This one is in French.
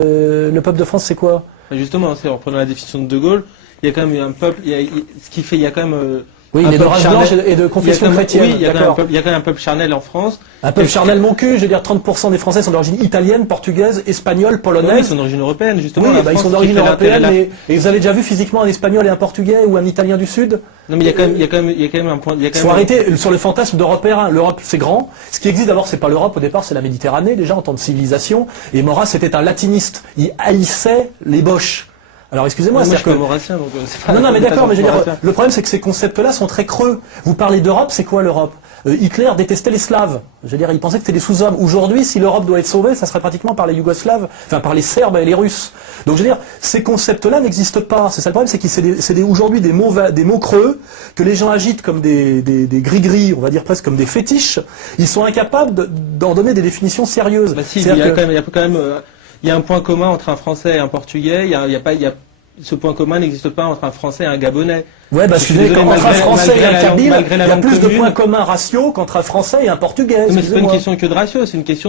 le peuple de France, c'est quoi? Justement, en reprenant la définition de De Gaulle, il y a quand même un peuple, ce qui fait, il y a quand même... Oui, il est de race blanche et de confession chrétienne. Oui, il y a quand même un peuple charnel en France. Un peuple charnel mon cul, je veux dire 30% des Français sont d'origine italienne, portugaise, espagnole, polonaise. Oui, ils sont d'origine européenne, justement. Oui, ils sont d'origine européenne, et vous avez déjà vu physiquement un espagnol et un portugais ou un italien du Sud? Non, mais il y a quand même un point... Il faut arrêter sur le fantasme d'européen. L'Europe, c'est grand. Ce qui existe d'abord, c'est pas l'Europe au départ, c'est la Méditerranée, déjà en tant que civilisation. Et Maurras, c'était un latiniste. Il haïssait les Boches. Alors excusez-moi, c'est que... maurassien, donc c'est pas... Non, mais d'accord, mais je veux dire, le problème c'est que ces concepts-là sont très creux. Vous parlez d'Europe, c'est quoi l'Europe? Hitler détestait les Slaves. Je veux dire, il pensait que c'était des sous-hommes. Aujourd'hui, si l'Europe doit être sauvée, ça serait pratiquement par les Yougoslaves, enfin par les Serbes et les Russes. Donc je veux dire, ces concepts-là n'existent pas. C'est ça le problème, c'est que c'est aujourd'hui des mots creux que les gens agitent comme des gris-gris, on va dire presque comme des fétiches. Ils sont incapables d'en donner des définitions sérieuses. Bah si, il y a un point commun entre un Français et un Portugais. Ce point commun n'existe pas entre un Français et un Gabonais. Ouais, bah excusez, entre un Français et un Kabyle, il y a plus de points communs raciaux qu'entre un Français et un Portugais. Mais c'est pas une question que de ratio, c'est une question de